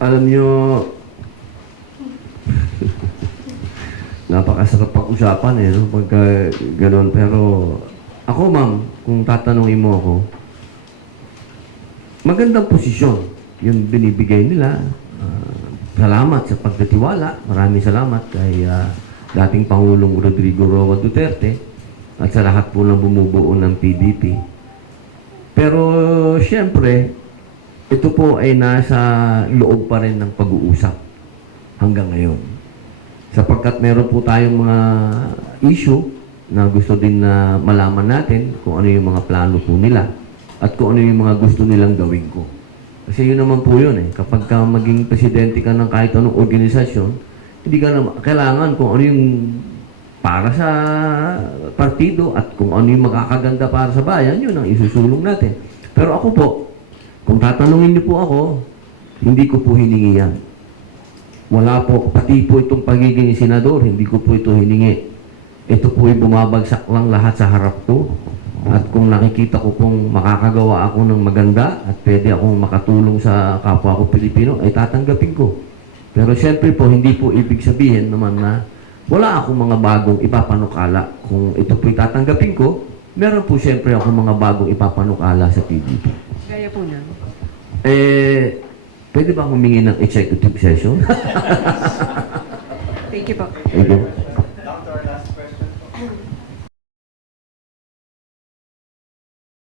Alam nyo, napakasarap pag-usapan no? Pagka gano'n. Pero ako, ma'am, kung tatanungin mo ako, magandang posisyon yung binibigay nila. Salamat sa pagtitiwala. Maraming salamat kay dating Pangulong Rodrigo Roa Duterte at sa lahat po ng bumubuo ng PDP. Pero siyempre, ito po ay nasa loob pa rin ng pag-uusap hanggang ngayon. Sapagkat meron po tayong mga issue na gusto din na malaman natin kung ano yung mga plano po nila at kung ano yung mga gusto nilang gawin ko. Kasi yun naman po yun eh. Kapag ka maging presidente ka ng kahit anong organisasyon, hindi ka na kailangan kung ano yung para sa partido at kung ano yung makakaganda para sa bayan, yun ang isusulong natin. Pero ako po, kung tatanungin niyo po ako, hindi ko po hiningi yan. Wala po, pati po itong pagiging senador, hindi ko po ito hiningi. Ito po ay bumabagsak lang lahat sa harap ko. At kung nakikita ko pong makakagawa ako ng maganda at pwede akong makatulong sa kapwa ko Pilipino, ay tatanggapin ko. Pero siyempre po, hindi po ibig sabihin naman na wala akong mga bagong ipapanukala. Kung ito po'y tatanggapin ko, meron po siyempre akong mga bagong ipapanukala sa PDP. Gaya po niyan. Pwede ba humingi ng executive session? Thank you po. Thank you.